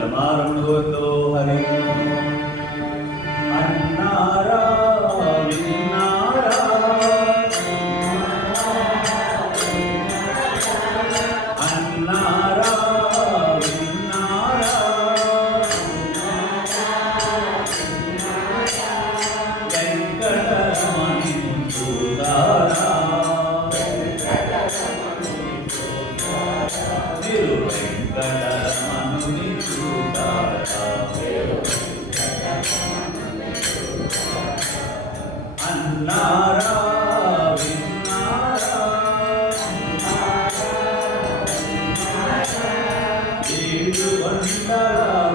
రమారమణో హరి అన్నారా విన్నారా అన్నారా విన్నారా వెంకటరమణి చూడారా మీరు వెంకటరమణుని చూడారా అన్నారా విన్నారా ఏడు వందల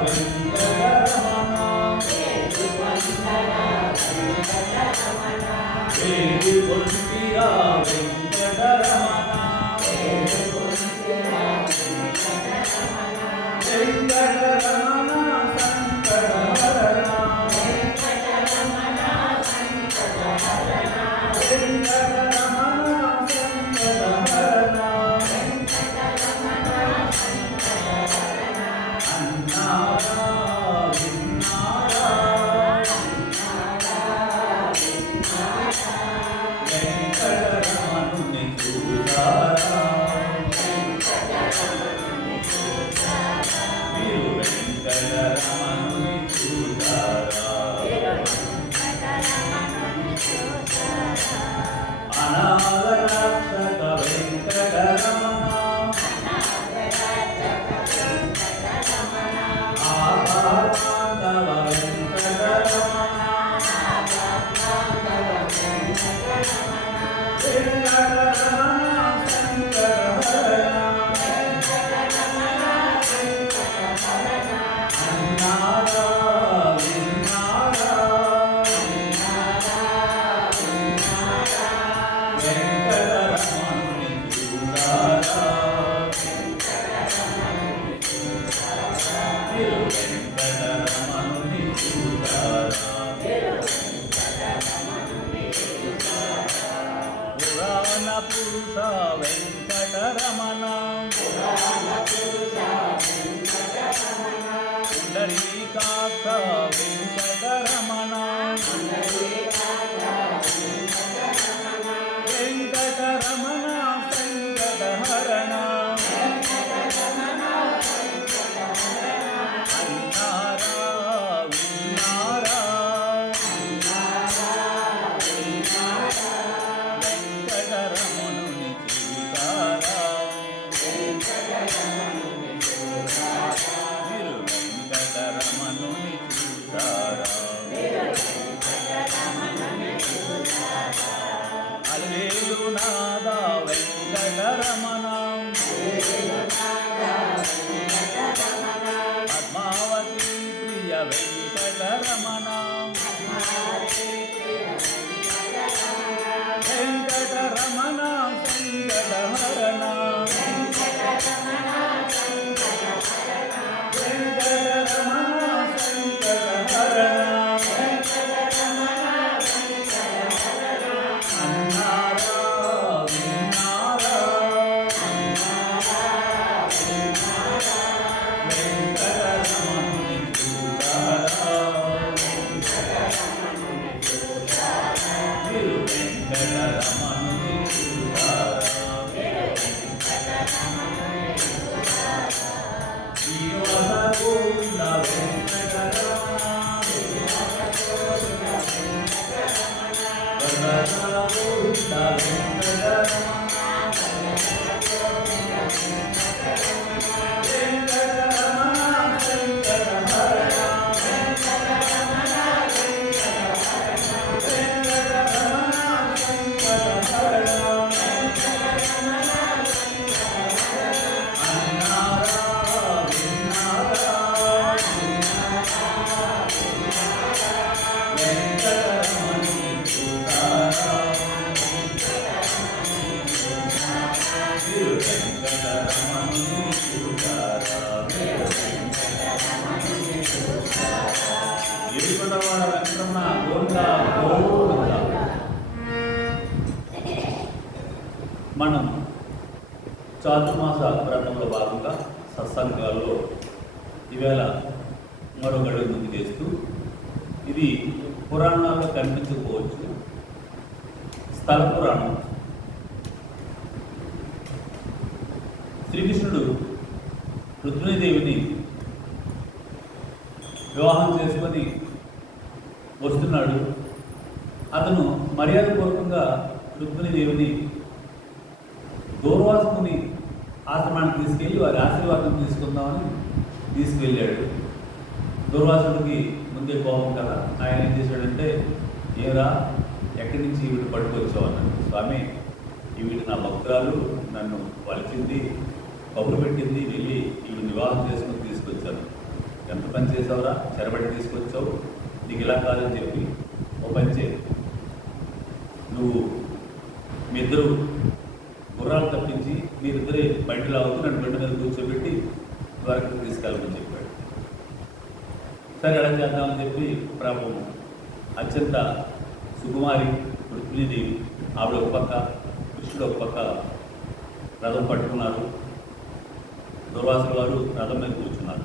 వెంకటరమణ ఏడు వంటిరా వెంకటరమణ వెంకటరమణ సంకటహరణ వెంకటరమణ సంకటహరణ అన్నారా విన్నారా వెంకటరమణుని చూడారా మీరు వెంకటరమణుని చూడారా అనాగరక్షక వెంకటరమణ ఆపద్బాంధవ వెంకటరమణ వెంకటరమణ సంకటహరణ అన్నారా విన్నారా వెంకటరమణుని చూడారా మీరు వెంకటరమణుని చూడారా పురాణ పురుష వెంకటరమణ పుండరీకాక్ష వెంకటరమణ వెంకటరమణ సంకటహరణ అన్నారా విన్నారా వెంకటరమణుని చూడారా మీరు వెంకటరమణుని చూడారా అల్వేలు నాద వెంకటరమణ పద్మావతి ప్రియ వెంకటరమణ వెంకటరమణ సంకటహరణ వెంకటరమణ సంకటహరణ అన్నారా విన్నారా వెంకటరమణుని చూడారా మీరు వెంకటరమణుని చూడారా శ్రీనివాస గోవింద వెంకటరమణ వరదల గోవింద వెంకటరమణ వెంకటరమణ సంకటహరణ వెంకటరమణ సంకటహరణ అన్నారా విన్నారా వెంకటరమణుని చూడారా మీరు వెంకటరమణుని చూడారా 11వ వెంకటరమణ గోవింద గోవింద. మనం చాతుర్మాస వ్రతంలో భాగంగా సత్సంగాల్లో ఈవేళ మరొక అడుగు ముందుకు వేస్తూ ఇది పురాణాల్లో కనిపించకపోవచ్చు, స్థల పురాణం. శ్రీకృష్ణుడు రుక్మిణీదేవిని వివాహం చేసుకొని వస్తున్నాడు. అతను మర్యాదపూర్వకంగా రుక్మిణీదేవిని దూర్వాసుని ఆశ్రమానికి తీసుకెళ్ళి వారి ఆశీర్వాదం తీసుకుందామని తీసుకువెళ్ళాడు. దూర్వాసుడికి ముందే కోపం కదా, ఆయన ఏం చేశాడంటే, ఏరా ఎక్కడి నుంచి ఈవిడ పట్టుకొచ్చావు అన్నాడు. స్వామి, ఈవిడ నా భక్తురాలు, నన్ను వలిచింది, కబురు పెట్టింది, వెళ్ళి ఈవిడ వివాహం చేసుకుని తీసుకొచ్చాను. ఎంత పని చేసావురా, చెరబడి తీసుకొచ్చావు, నీకు ఇలా కాదని చెప్పి ఓ పని చేయి, నువ్వు మీ ఇద్దరు గుర్రాలు తప్పించి మీరిద్దరే బయట లాగుతూ నన్ను బండి మీద కూర్చోబెట్టి ద్వారకకు తీసుకెళ్ళమని చెప్పాడు. సరే అలా చేద్దామని చెప్పి పాపం అత్యంత సుకుమారి రుక్మిణీదేవి, ఆవిడ ఒక పక్క, కృష్ణుడు ఒక పక్క రథం పట్టుకున్నారు. దుర్వాసుల వారు రథం మీద కూర్చున్నారు.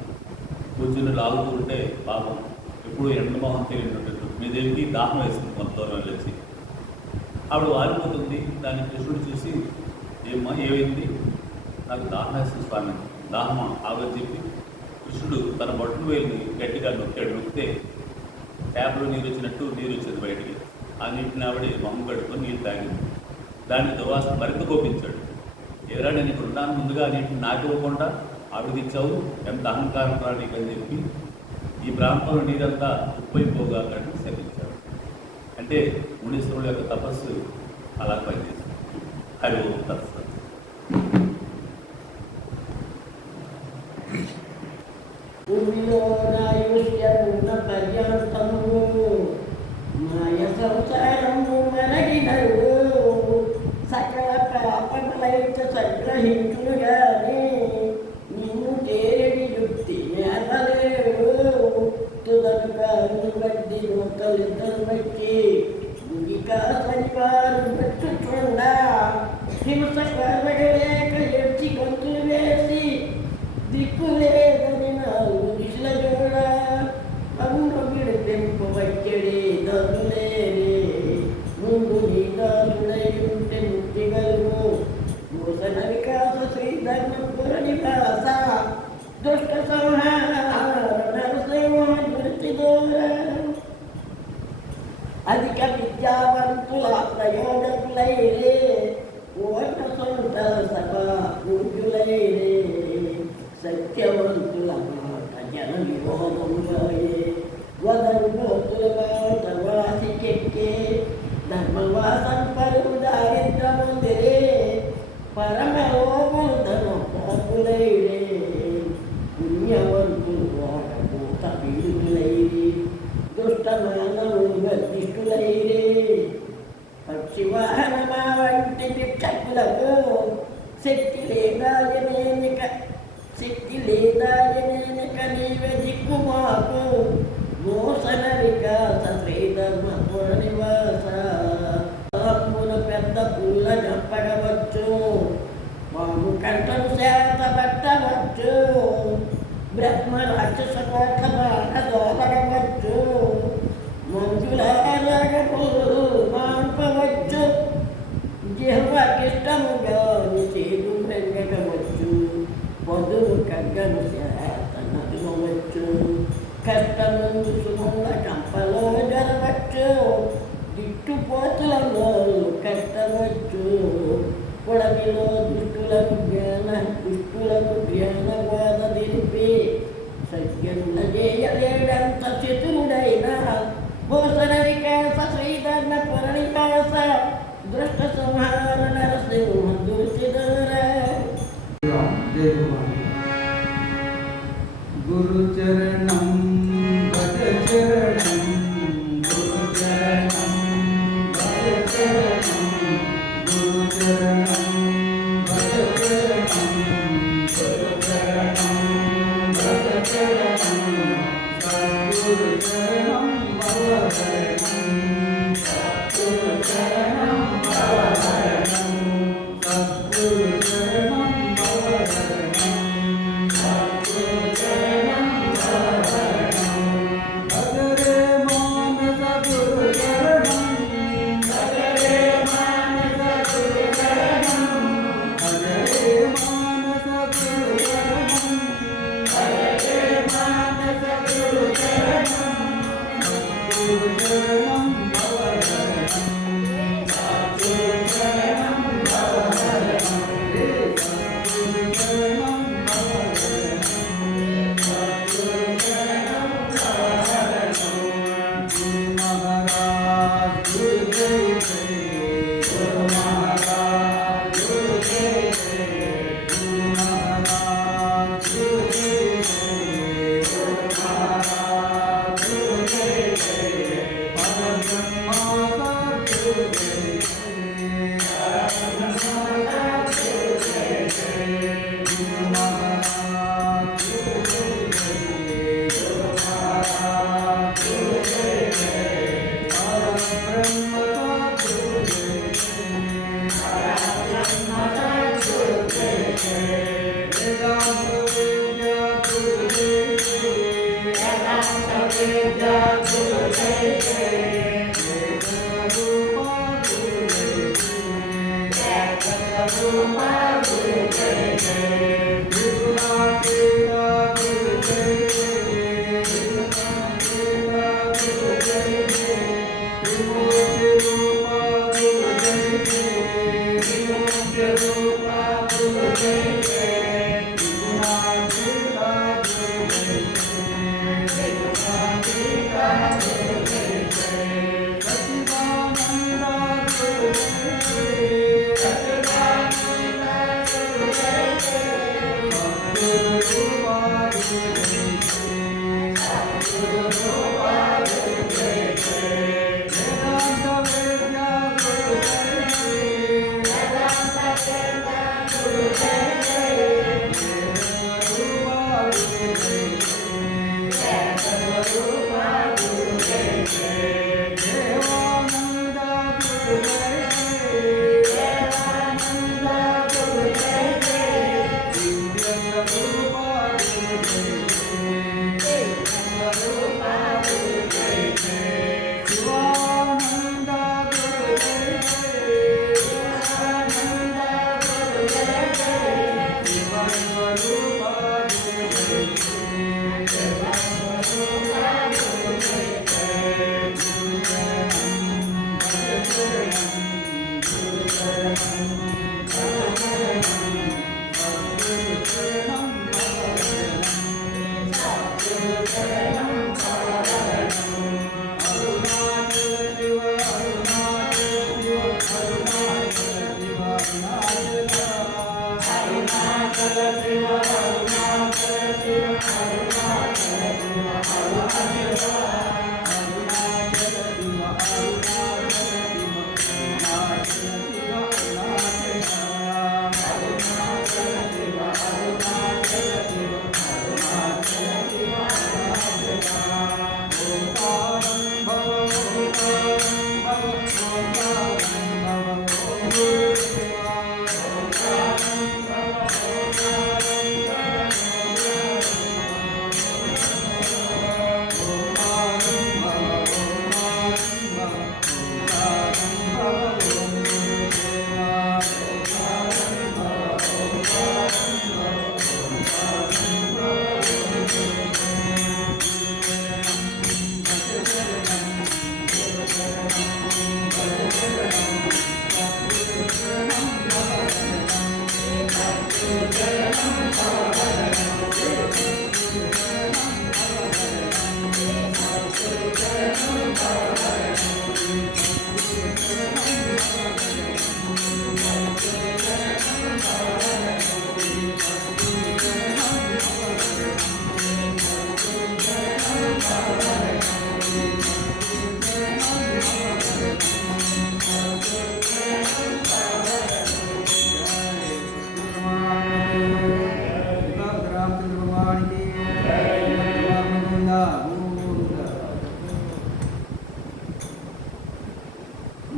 కూర్చుని లాగుతూ ఉంటే పాపం ఎప్పుడు ఎండమోహం తెలియనట్టు రుక్మిణీదేవికి దాహం వేస్తుంది. కొంత దూరం వెళ్ళొచ్చి ఆవిడ వారిపోతుంది. దాన్ని కృష్ణుడు చూసి, ఏమైంది, నాకు దాహం వేస్తుంది స్వామి, దాహమా ఆగని చెప్పి కృష్ణుడు తన బొట్టు వేలిని గట్టిగా నొక్కాడు. నొక్కితే ట్యాప్లో నీరు వచ్చినట్టు నీరు వచ్చింది బయటికి. ఆ నీటిని ఆవిడ మొహం కడుక్కొని నీళ్ళు తాగింది. దాన్ని దుర్వాసుడు మరింత కోపించాడు. ఎవరా, నేను ఇక్కడ ఉన్నాను, ముందుగా ఆ నీటిని నాకివ్వకుండా ఆవిడకి ఇచ్చావు, ఎంత అహంకారం రా నీకని చెప్పి ఈ ప్రాంతంలో నీరంతా ఉప్పైపోగా కానీ శపించాడు. అంటే మునీశ్వరుల యొక్క తపస్సు అలా పనిచేస్తుంది. హరి ఓం తత్సత్. సకల పాపములైత సంగ్రహించును గాని నిన్ను తేరడి యుక్తి మేతలేడు. తుదను కాని బడ్డి నూతలిద్దరు బట్టి గుడికా శనివారం పెట్టుచుండా హింస కలగలేక ఎడ్చి గంతులు వేసి దిక్కులేదని నాలుగు దిశల జోడ అన్ను విడిపింపు వచ్చడి దరులేరే. ముందు నీ దాసుడై ఉంటే ముక్తి గలుగు. భూషణ వికాస శ్రీధర్మపుర నివాస దుష్ట సంహార నరసింహ దృష్టి దూర. అధిక విద్యావంతుల ప్రయోజకులైరే, ఓట సొంత సభ పూజులైరే. సత్యవంతుల మాట జన విరోధములే, వదరు గోతుల మాట వాసికెక్కే. ధర్మవాసం పరుగు దారిద్రముందిరే, పరమలోములు ధన పాపులైరే. పుణ్యవంతులు వాడబూత పీడులైరి, దుష్ట మానవులు గర్భిష్ఠులైరే. పక్షివాహనమా వంటి భిక్షకులకు శక్తి లేదాయనేనిక నీవే దిక్కు మాకు. మోసన వికాస శ్రీధర్మపుర నివాస. అమ్మున పెద్ద పుల్ల చంపడవచ్చు, మాము కంటను శాత పట్టవచ్చు. బ్రహ్మ రాక్షస కోట్ల బాట దోపడవచ్చు, మంజులారగపు మాంపవచ్చు. జిహ్వకిష్టముగా చేదు రంగకవచ్చు, పొదురు కగ్గను శాత నదుమవచ్చు. కష్టముందు సుమంద కంపలో జరవచ్చు, దిట్టుపోతులలో కట్టవచ్చు. పొడమిలో దుష్టులకు జ్ఞాన బోధ తెలిపి సత్యముల చేయలేడంత చతురుడైన. భూషణ వికాస శ్రీధర్మపుర నివాస దృష్ట సంహార నరసింహ దుర్చిదూర. గురు చరణం భజ చరణం, గురు చరణం భజ చరణం, గురు చరణం భజ చరణం, గురు చరణం భజ చరణం. సద్గురు చరణం భవశరణం, సద్గురు చరణం భవశరణం, సద్గురు చరణం భవశరణం, సద్గురు చరణం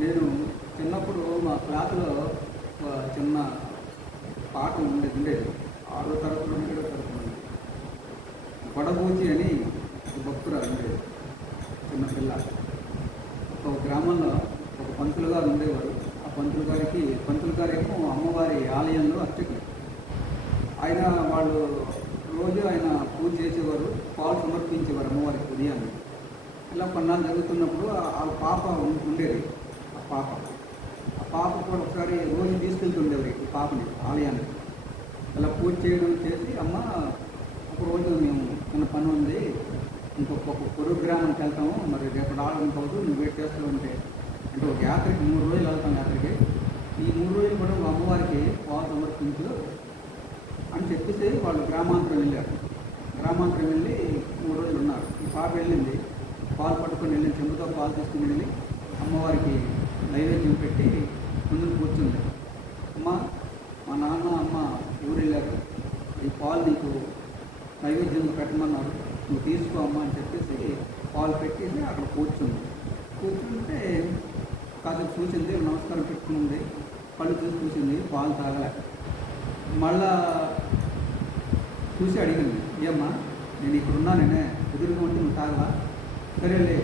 నేను చిన్నప్పుడు మా క్లాసులో ఒక చిన్న పాట ఉండేది 6వ తరగతి నుండి 7వ తరగతి నుండి వడబూచి అని ఒక భక్తురాలు ఉండేది, చిన్న పిల్ల. ఒక గ్రామంలో ఒక పంతులు గారు ఉండేవారు. ఆ పంతులు గారేమో అమ్మవారి ఆలయంలో అర్చకులు. వాళ్ళు రోజు ఆయన పూజ చేసేవారు, పాలు సమర్పించేవారు అమ్మవారికి ఉదయాన్ని. ఇలా కొన్నాళ్ళు జరుగుతున్నప్పుడు ఆ పాప ఉండేది. ఆ పాప కూడా ఒకసారి రోజు తీసుకెళ్తుండేవారు ఈ పాపని ఆలయానికి. అలా పూజ చేసి అమ్మ ఒకరోజు మేము చిన్న పని ఉంది, ఇంకొక పొరుగు గ్రామానికి వెళ్తాము, మరి రేపు రావడం కాదు, నువ్వు వెయిట్ చేస్తూ అంటే ఒక యాత్రకి 3 రోజులు వెళ్తాం. యాత్రకి ఈ 3 రోజులు కూడా అమ్మవారికి పాలు సమర్పించు అని చెప్పేసి వాళ్ళు గ్రామాంతరం వెళ్ళారు. గ్రామాంతరం వెళ్ళి 3 రోజులు ఉన్నారు. ఈ పాప వెళ్ళింది, పాలు పట్టుకొని వెళ్ళింది, చెంబుతో పాలు తీసుకుని వెళ్ళి అమ్మవారికి నైవేద్యం పెట్టి ముందు కూర్చుంది. మా నాన్న అమ్మ ఊరు వెళ్ళారు, ఈ పాలు నీకు నైవేద్యం పెట్టమన్నారు, నువ్వు తీసుకో అమ్మ అని చెప్పేసి పాలు పెట్టేసి అక్కడ కూర్చుంటే కాదు చూసింది, నమస్కారం పెట్టుకుంది, పళ్ళు చూసింది, పాలు తాగలే. మళ్ళా చూసి అడిగింది, ఏమ్మా నేను ఇక్కడ ఉన్నానే, ఎదురుగా ఉంటే నువ్వు తాగలా, సరేలే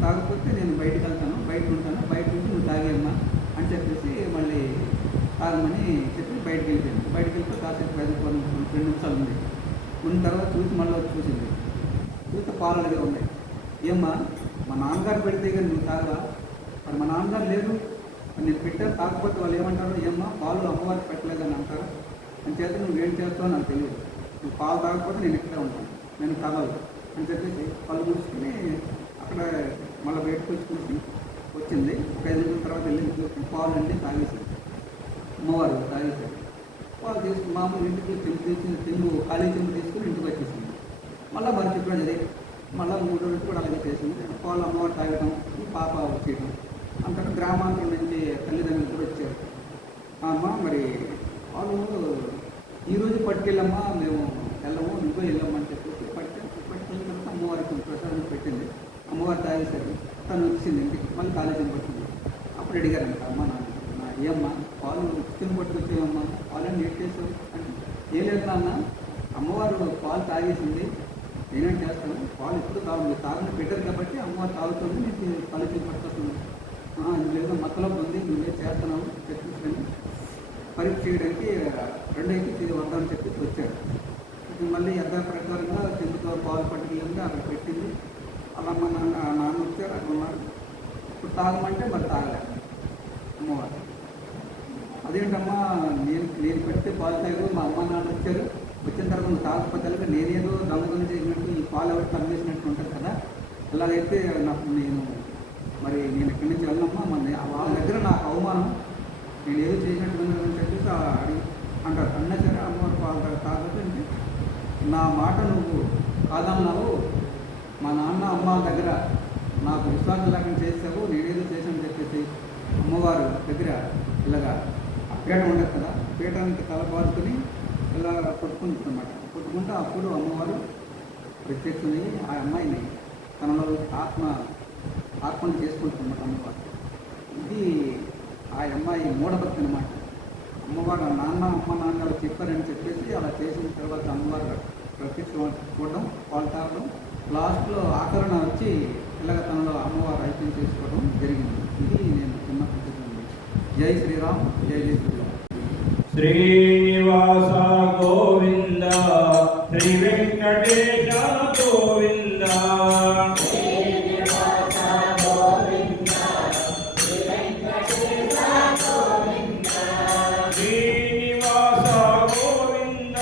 తాగకపోతే నేను బయటకు వెళ్తాను, బయట ఉంటాను, బయట నుంచి నువ్వు తాగేమ్మా అని చెప్పేసి మళ్ళీ తాగమని చెప్పి బయటకు వెళ్ళిపోయింది. బయటకు వెళ్ళిపోయి కాసేపు 2 నిమిషాలు ఉంది. ఉన్న తర్వాత చూసి మళ్ళీ వచ్చి చూసింది. చూస్తే పాలు అలాగే ఉన్నాయి. ఏమ్మా మా నాన్నగారు పెడితే కానీ నువ్వు తాగవా? మరి మా నాన్నగారు లేదు, నేను పెట్టాను, తాగకపోతే వాళ్ళు ఏమంటారు, ఏమ్మా పాలు అమ్మవారికి పెట్టలేదని అంటారు, అని చేత నువ్వు ఏం చేస్తావో నాకు తెలియదు, నువ్వు పాలు తాగకపోతే నేను ఇక్కడే ఉంటాను, నేను కదలు అని చెప్పేసి పళ్ళు కూర్చుని అక్కడ మళ్ళీ బయటకు వచ్చి చూసి వచ్చింది. 5 నిమిషాల తర్వాత వెళ్ళి చూసి పాలు అంటే తాగేసింది. అమ్మవారు తాగేసారు. పాలు తీసుకుని మామూలు ఇంటికి తిండు ఖాళీ చెంబు తీసుకుని ఇంటికి వచ్చేసింది. మళ్ళీ మరి చెప్పాడు అదే మళ్ళీ 3 రోజులు కూడా అలాగే చేసింది. పాలు అమ్మవారు తాగడం, ఈ పాప వచ్చేయడం. అంతటా గ్రామాంతరం నుంచి తల్లిదండ్రులు కూడా వచ్చారు. అమ్మ మరి పాలు ఈరోజు పట్టుకెళ్ళమ్మా, మేము వెళ్ళము, నువ్వే వెళ్ళమ్మని చెప్పేసి పట్టుకెళ్ళిన తర్వాత అమ్మవారికి ప్రసాదం పెట్టింది. అమ్మవారు తాగేసరి తను వచ్చింది ఇంటికి. మళ్ళీ కాలేజీని పట్టింది. అప్పుడు అడిగారంట అమ్మ నాన్న, ఏమ్మా పాలు చికెన్ పట్టుకొచ్చేవమ్మా, పాలని ఏం చేసావు అంటే, ఏం లేదు నాన్న, అమ్మవారు పాలు తాగేసింది, నేనేం చేస్తాను, పాలు ఎప్పుడు తాగు తాగని పెట్టారు కాబట్టి అమ్మవారు తాగుతుంది, నీకు కాలేజీ పట్టుకొస్తుంది. లేదు మతలబు ఉంది, నువ్వే చేస్తున్నావు చెప్పేసి పరీక్ష చేయడానికి 2 వద్దామని చెప్పేసి వచ్చాడు. మళ్ళీ యథాప్రకారంగా చెందుతో పాలు పట్టుకెళ్ళింది, అక్కడ పెట్టింది. అలా మా నాన్న వచ్చారు, అక్కడ ఉన్నారు. ఇప్పుడు తాగమంటే మరి తాగలేదు అమ్మవారు. అదేంటమ్మా, నేను పెడితే పాలు తాగారు, మా అమ్మ నాన్న వచ్చారు, వచ్చిన తర్వాత నువ్వు తాగకపోతే నేనేదో దొంగతనం చేసినట్టు ఈ పాలు ఎవరు తమ్మేసినట్టు ఉంటుంది కదా, అలాగైతే నాకు నేను ఇక్కడి నుంచి వెళ్ళమ్మా, వాళ్ళ దగ్గర నాకు అవమానం, నేను ఏదో చేసినట్టు అని చెప్పేసి అడిగి అంటారు. అన్నా సరే అమ్మవారు పాలు తాగకపోతే అంటే, నా మాట నువ్వు కాదన్నావు, మా నాన్న అమ్మ దగ్గర నాకు విశ్వాసం లేకుండా చేసావు, నేనేదో చేశాను చెప్పేసి అమ్మవారు దగ్గర ఇలాగా ఆ పీట ఉండదు కదా, పీఠానికి తల పారుకొని ఇలా కొట్టుకుంటుంది అన్నమాట. కొట్టుకుంటే అప్పుడు అమ్మవారు ప్రత్యక్షమై ఆ అమ్మాయిని తనలో ఆత్మను చేసుకుంటున్నమాట అమ్మవారు. ఇది ఆ అమ్మాయి మూఢభక్తి అనమాట. అమ్మవారు అమ్మ నాన్న చెప్పారని చెప్పేసి అలా చేసిన తర్వాత అమ్మవారు ప్రత్యక్ష చూడడం, పాలు తాగడం, లాస్ట్లో ఆకరణ వచ్చి ఇలాగ తనలో అమ్మవారు ఐక్యం చేసుకోవడం జరిగింది. ఇది నేను చిన్నప్పుడు చెప్పినది. జై శ్రీరామ్, జై జై శ్రీరామ్. శ్రీనివాస గోవింద, శ్రీ వెంకటేశ గోవింద. శ్రీనివాస గోవింద, శ్రీ వెంకటేశ గోవింద. శ్రీనివాస గోవింద,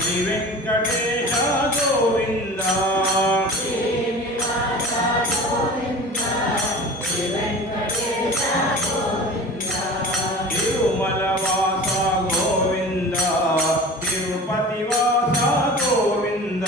శ్రీ వెంకటేశ గోవింద. శ్రీనివాస గోవింద, శ్రీ వెంకటేశ గోవింద. తిరుమల వాస గోవింద, తిరుపతి వాస గోవింద.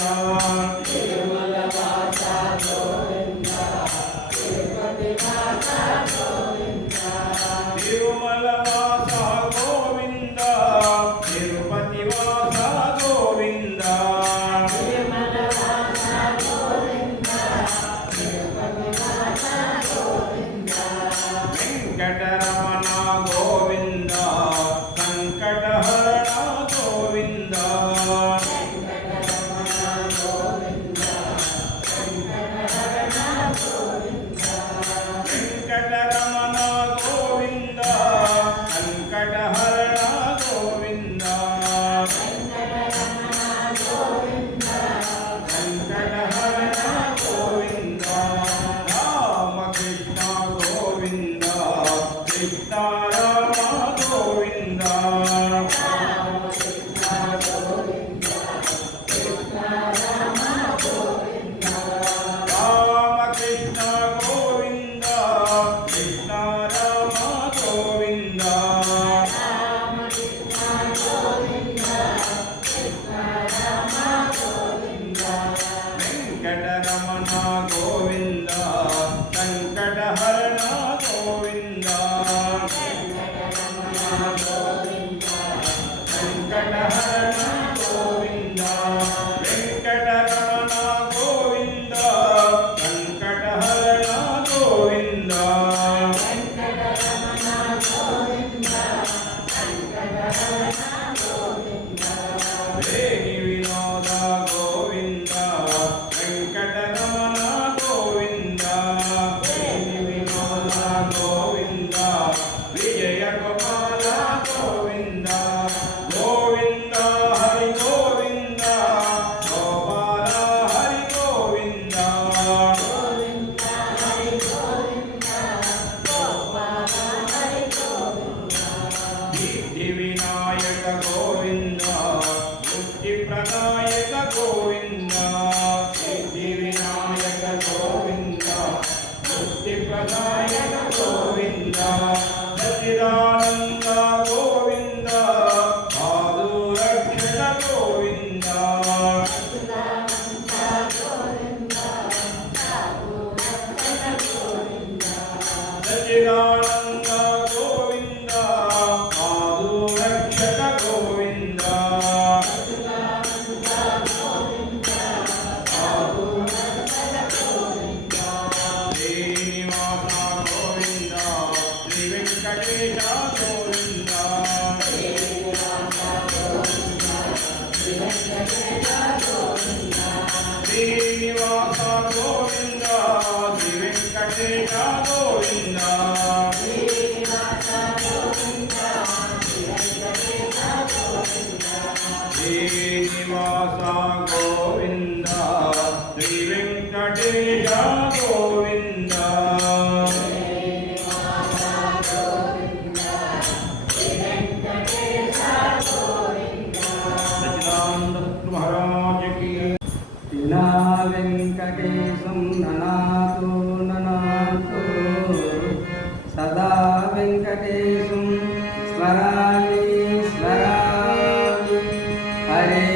వేదానంద గోవింద మాధు రక్షక గోవింద శ్రీనివాస గోవింద శ్రీ వెంకటేశ గోవింద శ్రీనివాస గోవింద శ్రీ వెంకటేశ గోవింద శ్రీనివాస గోవింద శ్రీ వెంకటేశ గోవింద సచ్చిదానంద మహారాజ్ కి ఇలా వెంకటేశం ననాతో ననాతో సదా వెంకటేశం స్మరామి స్మరామి హరే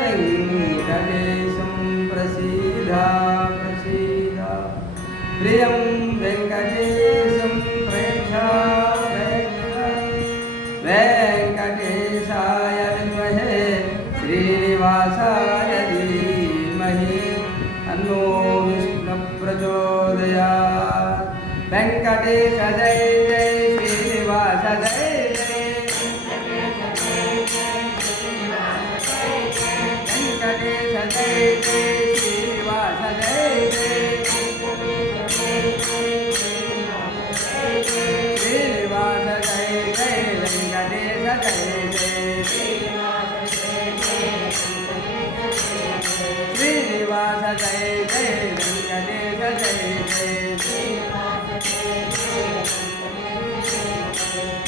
వెంకటేశం ప్రసీద ప్రసీద ప్రియం వెంకటేశం ప్రేక్ష ప్రేక్ష వెంకటేశాయ విద్మహే శ్రీనివాసాయ ధీమహి తన్నో విష్ణు ప్రచోదయాత్ వెంకటేశ జయ జయ శ్రీనివాస జయ జయ వెంకటేశ జయ జయ శ్రీనివాస జయ జయ శ్రీనివాస జయ జయ వెంకటేశ జయ జయ శ్రీనివాస జయ జయ వెంకటేశ జయ జయ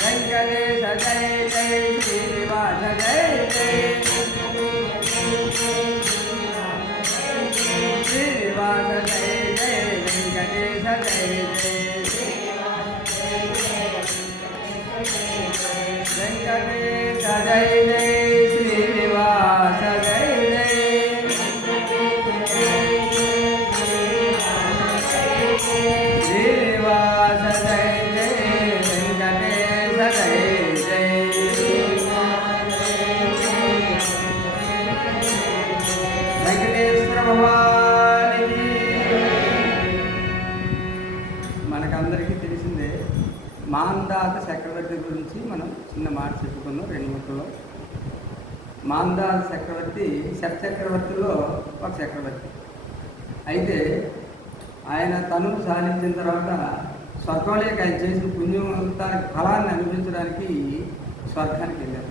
వెంకటేశ జయ జయ శ్రీనివాస జయ జయ శ్రీనివాస జయ జయ వెంకటేశ జయ జయ వెంకటేశ జయ జయ శ్రీనివాస జయ జయ శ్రీనివాస జయ జయ వెంకటేశ జయ జయ వెంకటేశ్వర భగవానికి మనకందరికీ తెలిసిందే మాందాత చక్రవర్తి గురించి మనం చిన్న మాట చెప్పుకున్నాం 2 ముక్కల్లో. మాందాత చక్రవర్తి చక్రవర్తిలో ఒక చక్రవర్తి. అయితే ఆయన తనువు సాధించిన తర్వాత స్వర్గంలోకి ఆయన చేసిన పుణ్యవంతానికి ఫలాన్ని అనిపించడానికి స్వర్గానికి వెళ్ళారు.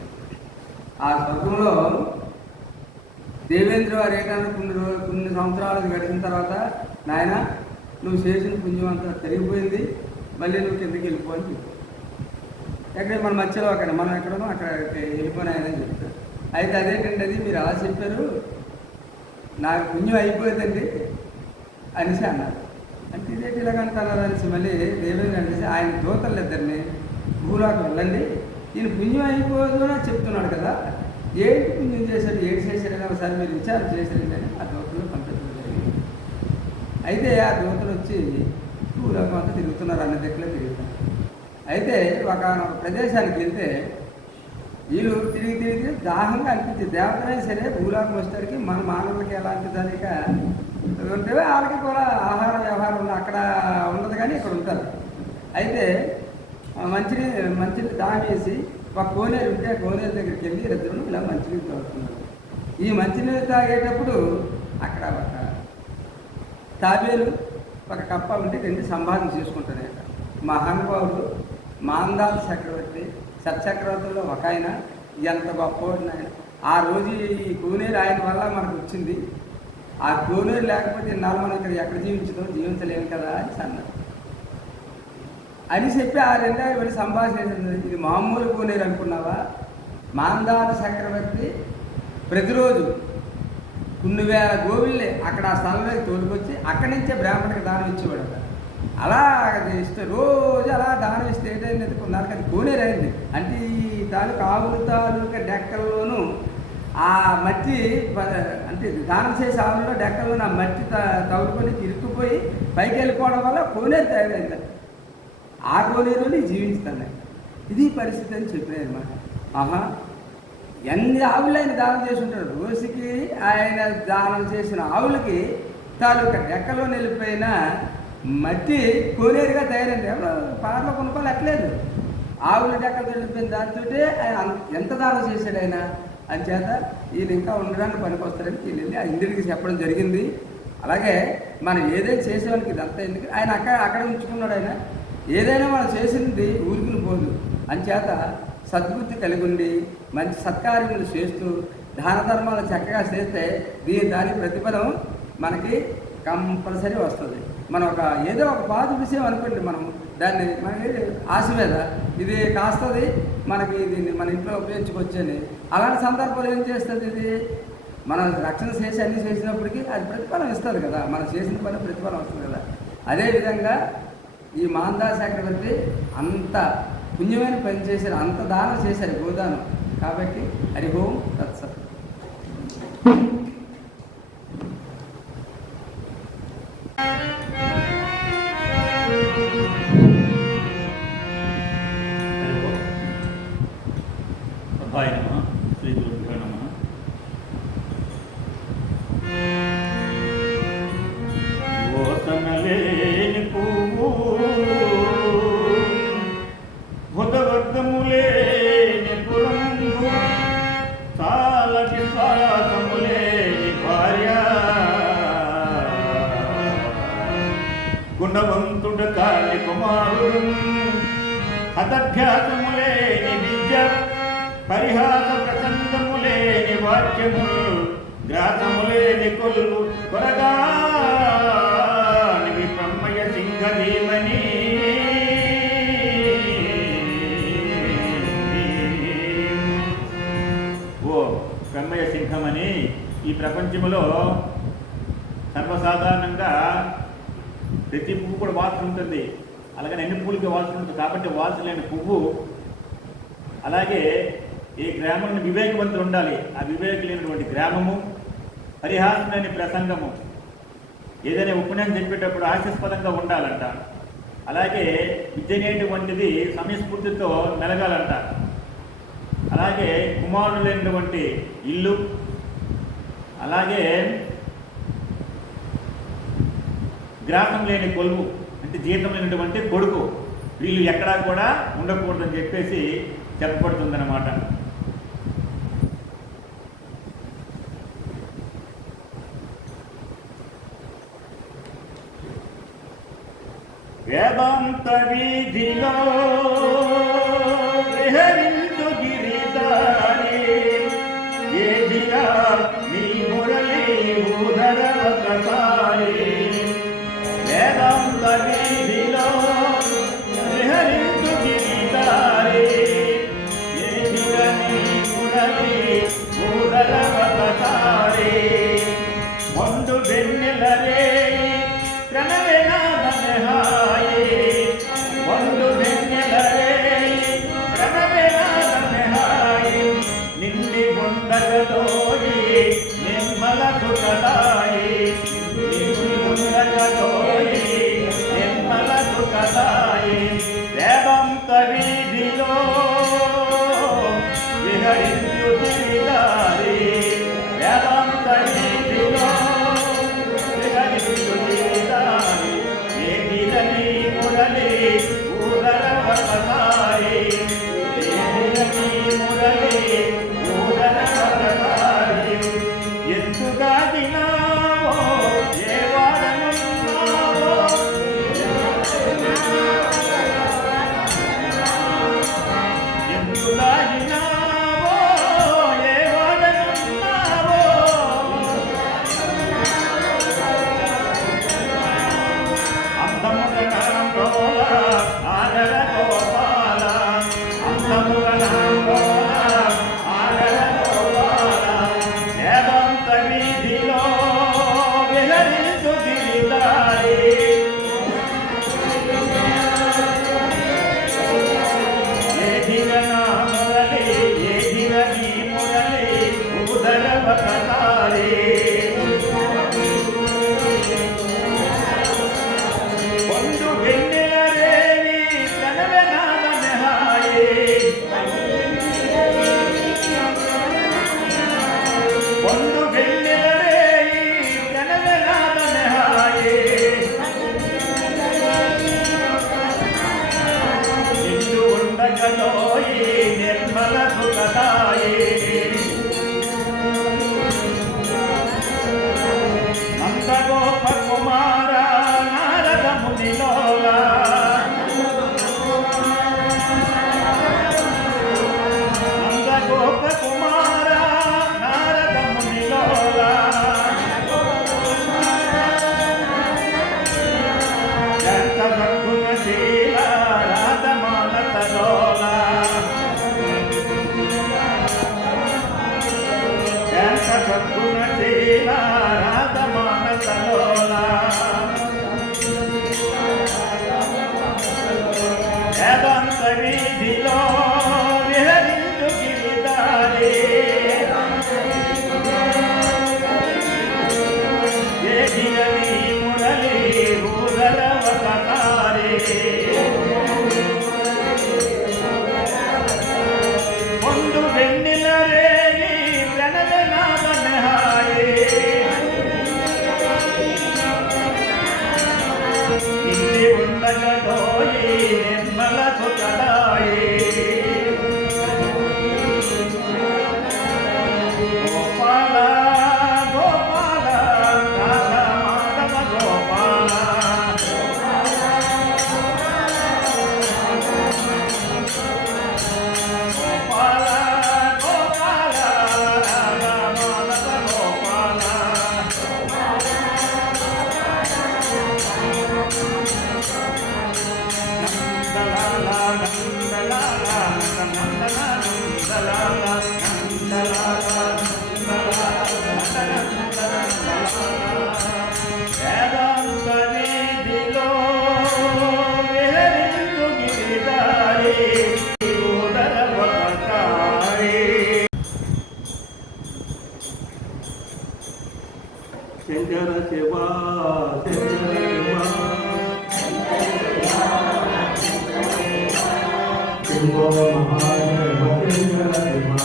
ఆ స్వర్గంలో దేవేంద్ర వారు ఏంటంటే కొన్ని సంవత్సరాలు గడిచిన తర్వాత నాయన నువ్వు చేసిన పుణ్యం అంతా పెరిగిపోయింది, మళ్ళీ నువ్వు కిందకి వెళ్ళిపోని చెప్పారు. ఎక్కడ మన మధ్యలో అక్కడ మనం ఎక్కడనో అక్కడ వెళ్ళిపోయిన ఆయన అని చెప్తారు. అయితే అదేంటంటే అది మీరు అలా చెప్పారు, నాకు పుణ్యం అయిపోయిందండి అనేసి అన్నారు. అంటే ఇదేంటి ఇలాగంటున్నారు అనేసి మళ్ళీ దేవేంద్ర అనేసి ఆయన దూతలు ఇద్దరిని భూలోకి వెళ్ళండి, ఈయన పుణ్యం అయిపోదు అని చెప్తున్నాడు కదా, ఏంటి పుణ్యం చేశాడు, ఏడు చేశాడని ఒకసారి మీరు విచారం చేశారండి అని ఆ దూతలు పంపించడం జరిగింది. అయితే ఆ దూతలు వచ్చి భూలోకం అంతా తిరుగుతున్నారు, అన్ని దిక్కులో తిరుగుతున్నారు. అయితే ఒక ప్రదేశానికి వెళ్తే వీళ్ళు తిరిగి దాహంగా అనిపించింది. దేవతలైనా సరే భూలోకం వచ్చేసరికి మన మానవులకి ఎలా అనిపించాలి, ఇక ఉంటే వాళ్ళకి కూడా ఆహార వ్యవహారం అక్కడ ఉండదు కానీ ఇక్కడ ఉంటారు. అయితే మంచినీళ్ళు దాహం వేసి ఒక కోనేరు ఉంటే ఆ కోనేరు దగ్గరికి వెళ్ళి ఇద్దరు ఇలా మంచినీళ్ళు తాగుతున్నారు. ఈ మంచినీళ్ళు తాగేటప్పుడు అక్కడ ఒక తాబేలు ఒక కప్ప ఉంటే 2 సంభాషణ చేసుకుంటారట. మహానుభావుడు మాందాత చక్రవర్తి సత్చక్రవర్తుల్లో ఒక ఆయన ఎంత గొప్పవాడిని ఆయన. ఆ రోజు ఈ కోనేరు ఆయన వల్ల మనకు వచ్చింది, ఆ కోనేరు లేకపోతే ఇన్నాళ్ళు మనం ఇక్కడ ఎక్కడ జీవించలేము కదా అని అన్నారు. అని చెప్పి ఆ 2 వెళ్ళి సంభాషణ ఇది మామూలు కోనేరు అనుకున్నావా, మాందాత చక్రవర్తి ప్రతిరోజు కొన్ని వేల గోవుల్ని అక్కడ ఆ స్థలంలోకి తోలుకొచ్చి అక్కడి నుంచే బ్రాహ్మణుడికి దానం ఇచ్చేవాడు. అలా ఇస్తే రోజు అలా దానం ఇస్తే ఏంటంటే కొన్నాళ్ళకి అది కోనేరు అయింది. అంటే ఈ తాలూకా ఆవుల తాలూకా డెక్కల్లోనూ ఆ మట్టి అంటే దానం చేసే ఆవుల్లో డెక్కల్లో ఆ మట్టి తవ్వుకొని ఇరుక్కుపోయి పైకి వెళ్ళిపోవడం వల్ల కోనేరు తయారైంది. ఆ కోనేరుని జీవిస్తాను. ఇది పరిస్థితి అని చెప్పినాయి అనమాట. ఆహా, ఎన్ని ఆవులు ఆయన దానం చేసి ఉంటాడు. రోజుకి ఆయన దానం చేసిన ఆవులకి తాలూకా డెక్కలో నిలిపోయిన మట్టి కోనేరుగా తయారైంది. ఎవరో పాటలో కొనుక్కోవాలి ఎక్కలేదు. ఆవుల డెక్కలు వెళ్ళిపోయిన దాంతో ఆయన ఎంత దానం చేశాడు ఆయన. అంచేత ఈయన ఇంకా ఉండడానికి పనికి వస్తాడని వీళ్ళు ఆ ఇంద్రుడికి చెప్పడం జరిగింది. అలాగే మనం ఏదైనా చేసేవానికి ఇదంతా ఎందుకు ఆయన అక్కడ ఉంచుకున్నాడు. ఆయన ఏదైనా మనం చేసింది ఊరికి పోదు. అంచేత సద్బుద్ధి కలిగి ఉండి మంచి సత్కార్యములు చేస్తూ దాన ధర్మాలు చక్కగా చేస్తే దాని ప్రతిఫలం మనకి కంపల్సరీ వస్తుంది. మనం ఏదో ఒక పాత విషయం అనుకోండి, మనం దాన్ని మనకి ఆశ మీద ఇది కాస్తుంది, మనకి దీన్ని మన ఇంట్లో ఉపయోగించుకొచ్చని అలాంటి సందర్భాలు ఏం చేస్తుంది, ఇది మనం రక్షణ చేసి అన్నీ చేసినప్పటికీ అది ప్రతిఫలం ఇస్తుంది కదా. మనం చేసిన పని ప్రతిఫలం వస్తుంది కదా. అదేవిధంగా ఈ మాందా చక్రవర్తి అంత పుణ్యమైన పని చేశారు, అంత దానం చేశారు, గోదానం. కాబట్టి హరి ఓం తత్సత్. అబ్బాయి నమ శ్రీ గురుభ్యో నమః. ఓసనలేని పువ్వు భుతవర్గములేని పురంగు చాలా విశ్వాసములేని భార్య గుణవంతుడ కాని కుమారుడు హతభ్యాసములేని విద్య పరిహాస ప్రసంగములేని వాక్యములు గ్రాసములేని కొల్లు కొరగాని బ్రహ్మయ సింహధీమని ఓ బ్రహ్మయ సింహమని ఈ ప్రపంచములో సర్వసాధారణంగా ప్రతి పువ్వు కూడా వాసన ఉంటుంది. అలాగని అన్ని పువ్వులకి వాసన ఉంటుంది. కాబట్టి వాసన లేని పువ్వు. అలాగే ఈ గ్రామంలో వివేకవంతులు ఉండాలి. ఆ వివేక లేనటువంటి గ్రామము, పరిహాసం లేని ప్రసంగము, ఏదైనా ఉపన్యాసం చెప్పేటప్పుడు హాస్యాస్పదంగా ఉండాలంట. అలాగే విద్య అనేటువంటిది సమయస్ఫూర్తితో మెలగాలంట. అలాగే కుమారుడు లేనటువంటి ఇల్లు, అలాగే గ్రాసం లేని కొలువు అంటే జీతం లేనటువంటి కొడుకు, వీళ్ళు ఎక్కడా కూడా ఉండకూడదని చెప్పేసి చెప్పబడుతుందన్నమాట. వేదాంత వీధిలో విహరించు గిరిదారి ఏదిరా నీ మురళి భూధర ఒకసారి. వేదాంత వీధిలో విహరించు గిరిదారి ఏదిరా నీ మురళి భూధర ఒకసారి. మొండు వెన్నెలరే ప్రణవేనాదహాయి, ಒಂದು ಬೆನ್ನೆಲರೆ ಪ್ರಣವೇನಾದ గుణశీల రాధ మానసలోల వేదాంత వీధిలో విహరించు గిరిదారి ఏగిరని మురళి భూధరవతారి ముందు వెన్నెల రేగి ప్రణదనాదనహాయే ಇಲ್ಲಿ ಉಂಡಗಡೋಯಿ ನಿರ್ಮಲ ಸುಖದಾಯಿ ಗೋಪಾಲ ಗೋಪಾಲ ರಾಧ ಮಾಧವ ಗೋಪಾಲ ಗೋಪಾಲ ಗೋಪಾಲ ರಾಧ ಮಾಧವ ಗೋಪಾಲ వేదాంత వీధిలో విహరించు గిరిదారి ఉదరవతారి శంకర శివా శంకర శివా శంభో మహాదేవ శంకర శివా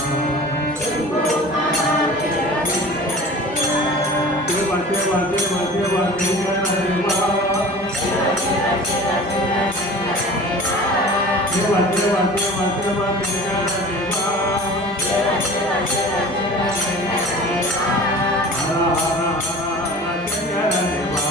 శివ శివ శివ శివ శంకర శివా శివ శివ శివ శివ శంకర శివా హర హర హర శంకర శివా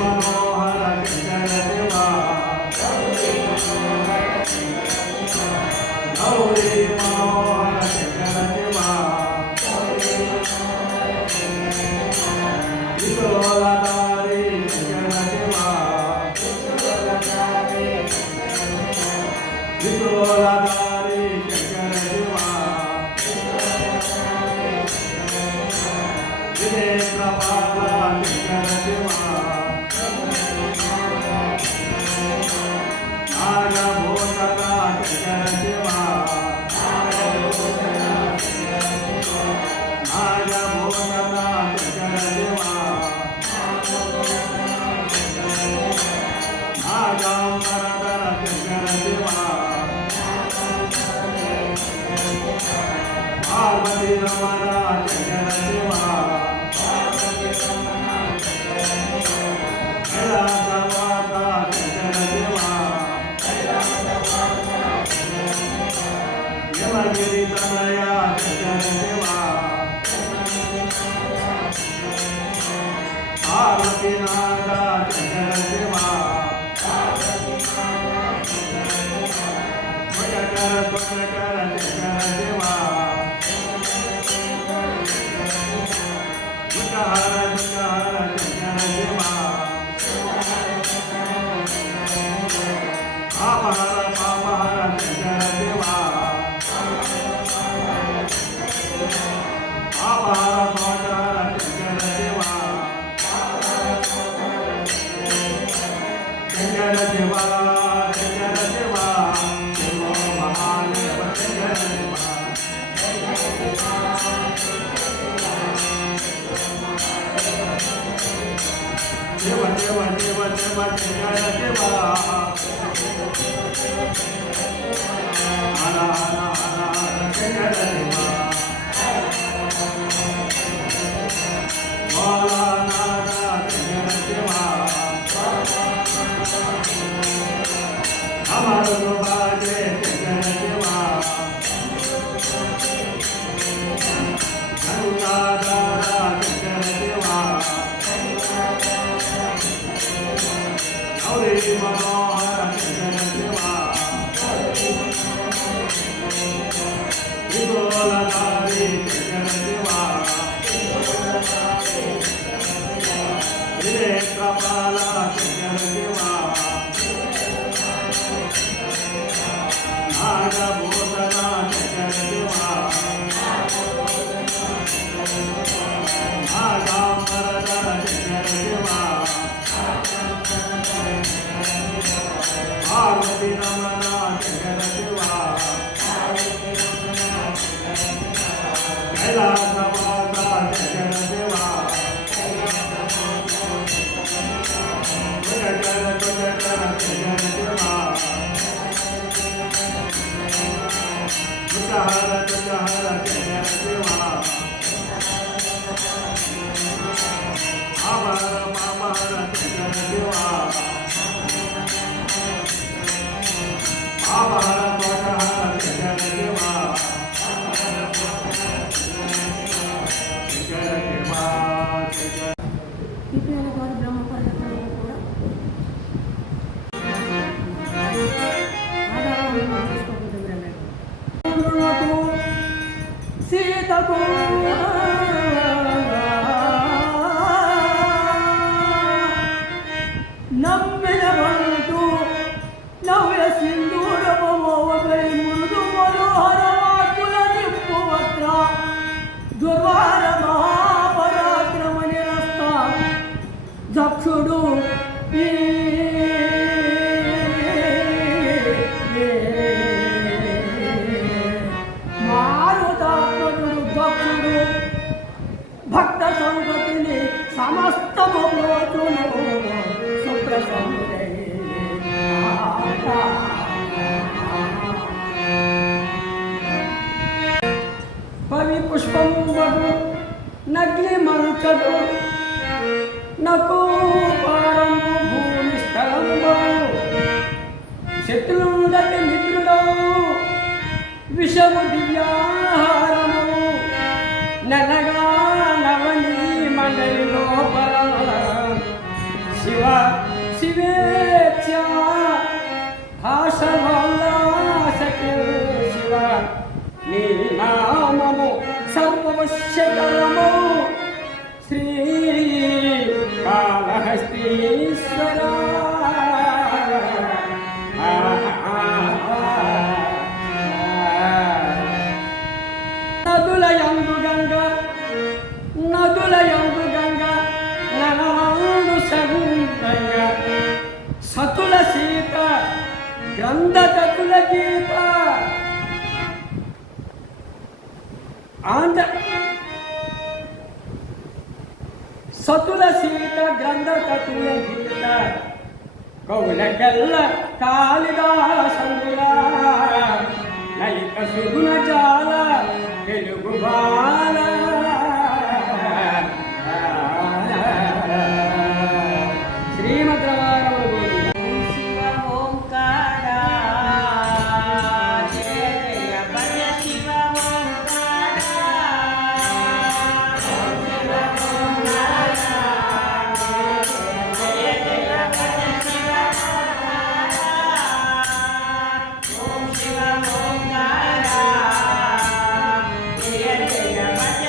मनोहर शंकर देवा गौरी मनोहर शंकर देवा विठोलधारी शंकर देवा विठोलधारी शंकर देवा विनेत्रपाला शंकर देवा नागभूषणा शंकर देवा नागभूषणा शंकर देवा नागांबरधर शंकर देवा पार्वती रमणा शंकर देवा कैलासवासा शंकर देवा यमगिरी तनया शंकर देवा पार्वतीनाथ शंकर देवा स्वयंकर स्वयंकर शंकर देवा दुखहर दुखहर शंकर देवा पापहर पापहर शंकर देवा पापहर पापहर शंकर देवा शंकर देवा शंकर देवा शिवो महादेव शंकर देवा देव देव देव देव शंकर देवा हरा हरा हरा शंकर देवा గౌరీ మనోహర శంకర శివా త్రిగోళధారి శంకర శివా త్రినేత్రపాల శంకర శివా నాగభూషణ శంకర శివా నాగాంబరధర శంకర శివా పార్వతి రమణ శంకర శివా కైలాసవాస శంకర శివా జగర జగర శంకర శివా తుజహర తుజహర శంకర శివా ఆభర మామర శంకర శివా ఆభర కోటహర శంకర శివా శంకర శివా శంకర ఇటీవల గారు బ్రహ్మ పరిరక్షణలో కూడా ఆధారాలను తీసుకోబోతున్నారు. సీతకు నమ్మిన వంటూ నవ్య సింధూరమోవై మృదు మనోహరమాకుల దిప్పు వక్ర దుర్వార మహాపరాక్రమ నిరస్త దక్షుడు మారుతాత్మకుడు దక్షుడు భక్త సంగతిని సమస్తము ప్రోచును సుప్రసన్నుడై పవి పుష్పంబడు నగ్ని మంచడు నకు పారము భూమి స్థలంబు శత్రువులకి మిత్రుడవు విషము దివ్యాహారము ననగా నవని మండలి లోపల శివ శివేచ్ఛ భాషవల్లాసకి శివ నీ నామము సర్వవశ్యకరము శ్రీ కాళహస్తీశ్వర నదుల యందు గంగ నదుల యందు గంగ ననాడు సగుంగ సతుల సీత గ్రంథకతుల గీత ఆంధ్ర సతుల సీత గ్రంథకతుల గీత కౌలకెల్ల కాళిదాసంగుల లలిత సుగుణ జాల తెలుగు బాల శ్రీమద్రవారములు శివ ఓంకార జయ జయ భజ శివ ఓంకార శివ ఓంకార జయ జయ భజ శివ ఓంకార ఓం శివ ఓంకార జయ జయ భజ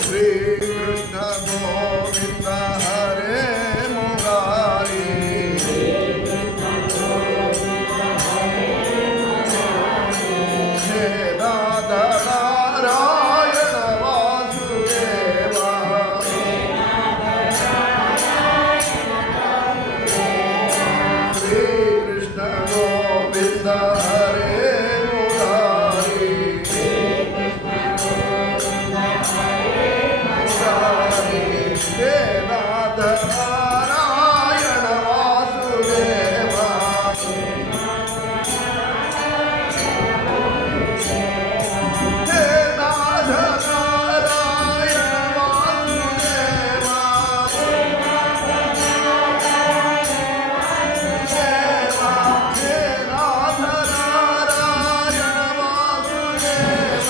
శ్రీకృష్ణ గోవింద హరే మురారి హే రాధా నారాయణ వాసుదేవ శ్రీకృష్ణ గోవింద హరే మురారి హే రాధా నారాయణ వాసుదేవ హే రాధా నారాయణ వాసుదేవ హే రాధా నారాయణ వాసుదేవ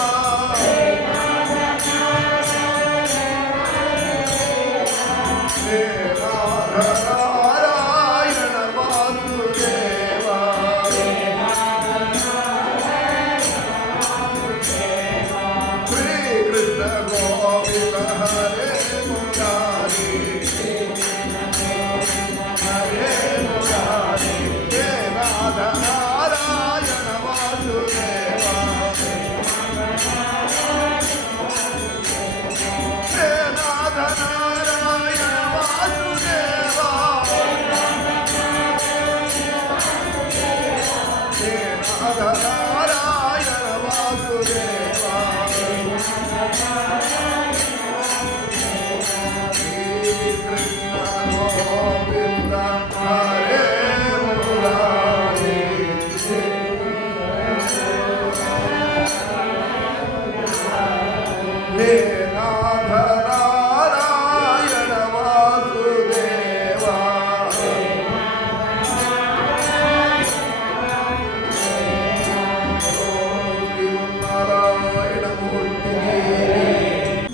హే రాధా నారాయణ వాసుదేవ శ్రీకృష్ణ గోవింద హరే మురారి హరే మురారి హే రాధా నారాయణ వాసుదేవ హే రాధా నారాయణ వాసుదేవ హే రాధా నారాయణ వాసుదేవ శ్రీకృష్ణ గోవింద హరే మురారి హే రాధా నారాయణ వాసుదేవ శ్రీమన్నారాయణ మూర్తి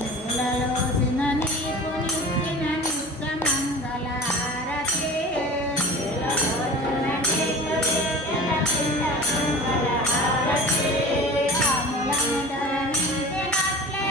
మూలలోసిన నీకు నిచ్చిన నిత్య మంగళ హారతి ఆములందరించినట్లే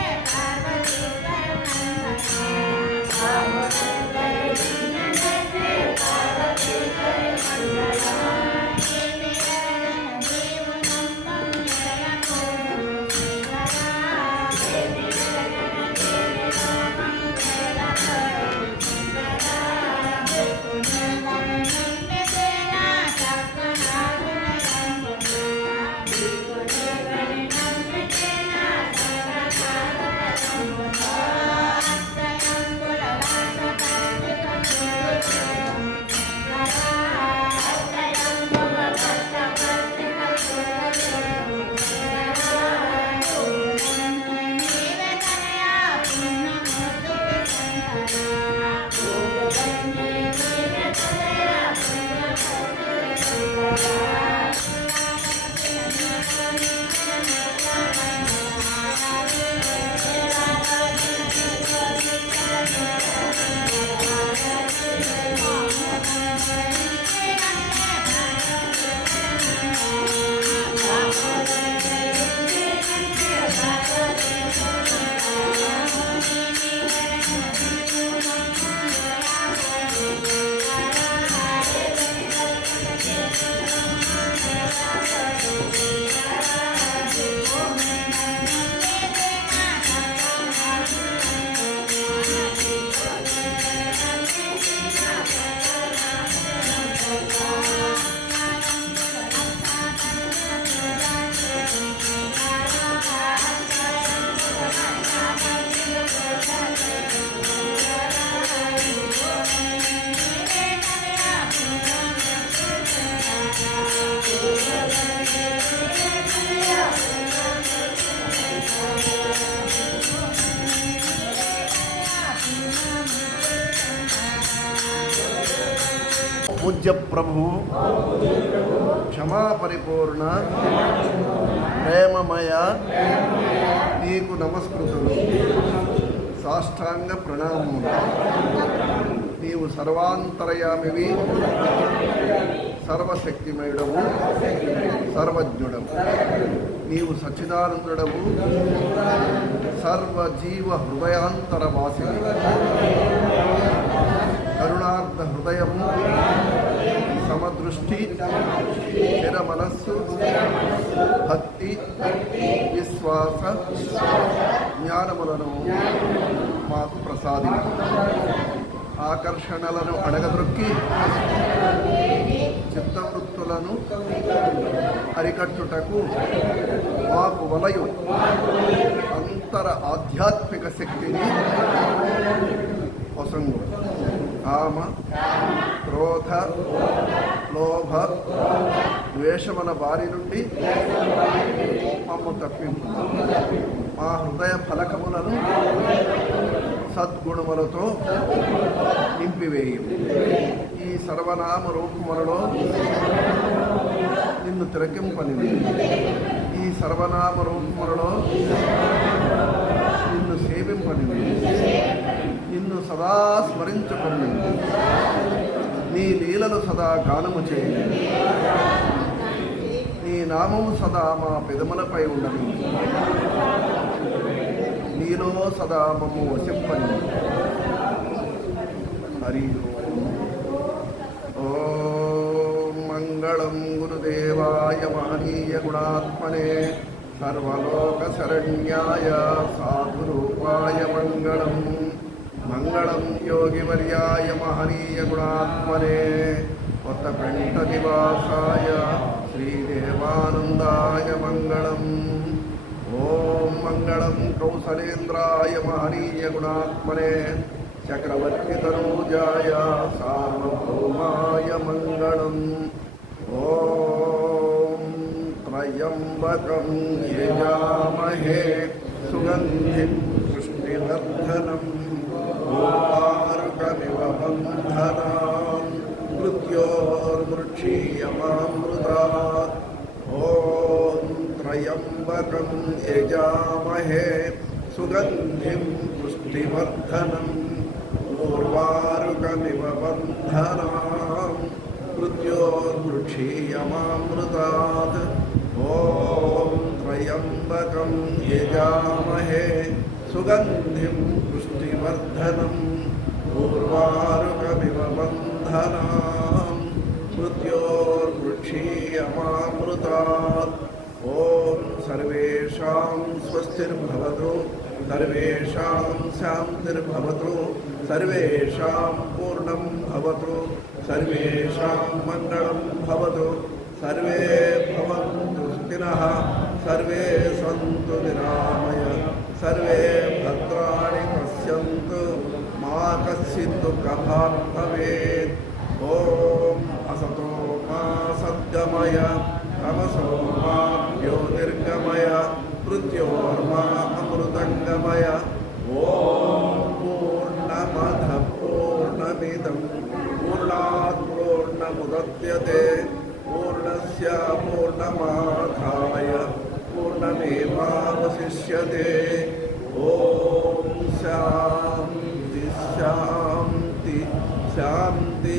పూజ్య ప్రభు క్షమా పరిపూర్ణ ప్రేమమయ నీకు నమస్కృతులు సాష్టాంగ ప్రణామములు. నీవు సర్వాంతరయామివి, సర్వశక్తిమయుడవు సర్వజ్ఞుడవు నీవు సచ్చిదానందుడవు సర్వజీవ హృదయాంతర వాసిని కరుణార్థ హృదయము సమదృష్టి స్థిర మనస్సు భక్తి విశ్వాస జ్ఞానములను మాకు ప్రసాదించు ఆకర్షణలను అడగదొక్కి చిత్తవృత్తులను అరికట్టుటకు మాకు వలయు అంతర ఆధ్యాత్మిక శక్తిని వసంగు కామ క్రోధ లోభ ద్వేషముల బారి నుండి మమ్ము తప్పించు మా హృదయ ఫలకములను సద్గుణములతో నింపివేయు ఈ సర్వనామ రూపములలో నిన్ను తిలకింపని ఈ సర్వనామ రూపములలో నిన్ను సేవింపని నిన్ను సదా స్మరించుకొని నీ లీలలు సదా గానము చేయి నీ నామము సదా మా పెదములపై ఉండని నీలో సదా మమ్ము వసింపని హరి ఓం మంగళం గురుదేవాయ మహనీయ గుణాత్మనే సర్వలోక శరణ్యాయ సాధురూపాయ మంగళం మంగళం యోగివర్యాయ మహనీయ గుణాత్మనే కొత్తపెంట నివాసాయ శ్రీదేవానందాయ మంగళం ఓం మంగళం కౌసలేంద్రాయ మహనీయ గుణాత్మనే చక్రవర్తి తనూజాయ సార్వభౌమాయ మంగళం ఓం త్రయంబకం యజామహే సుగంధిం పుష్టివర్ధనం ఓర్కమివ బంధనాన్ మృత్యోర్మృక్షీయమామృతాత్ ఓం త్రయంబకం యజామహే సుగంధిం పుష్టివర్ధనం ఓర్వారుకమివ బంధనాన్ మృత్యోర్మృక్షీయమామృతాత్ ఓం త్రయంబకం యజామహే సుగంధిం పుష్టివర్ధనం ఊర్వారుకమివ బంధనాన్ మృత్యోర్మృక్షీయమామృతాత్ ఓం సర్వేషాం స్వస్తిర్భవతు సర్వేషాం శాంతిర్భవతు సర్వేషాం పూర్ణం భవతు సర్వేషాం మంగళం భవతు సర్వే భవంతు సుఖినః సర్వే సంతు నిరామయ సర్వే భద్రాణి పశ్యంతు మా కశ్చిత్ దుఃఖభాగ్ భవేత్ ఓం అసతో మా సద్గమయ తమసో మా జ్యోతిర్గమయ మృత్యోర్మా అమృతంగమయ ఓం పూర్ణమద పూర్ణమిదం పూర్ణాత్ పూర్ణముదచ్యతే పూర్ణస్య పూర్ణమాదాయ పూర్ణమేవావశిష్యతే ఓం శాంతి శాంతి శాంతి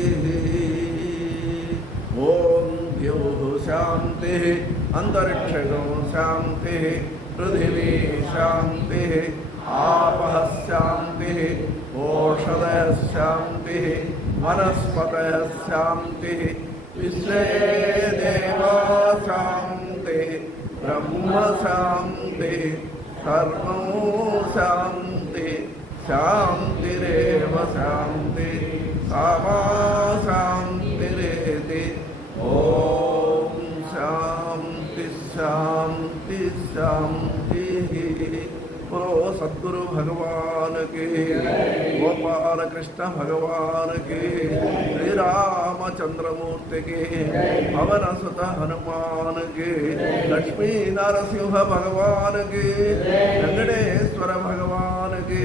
ఓం ద్యౌః శాంతి అంతరిక్షగో శాంతి పృథివీ శాంతి ఆపః శాంతి ఓషధయః శాంతి వనస్పతయః శాంతి విశ్వే దేవా శాంతి బ్రహ్మ శాంతి సర్వం శాంతి శాంతిరేవ శాంతి సమా శాంతిరేతి ఓం శాంతి శాంతి శాంతి बोलो सद्गुरु भगवान की गोपाल कृष्ण भगवान की श्री रामचंद्र मूर्ति की पवन सुत हनुमान की लक्ष्मी नरसिंह भगवान की वेंकटेश्वर भगवान की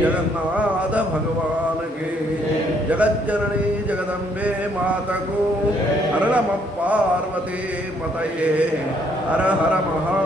जगन्नाथ भगवान की जगज्जननी जगदम्बे माता को हर नमः पार्वती पतये हर हर महा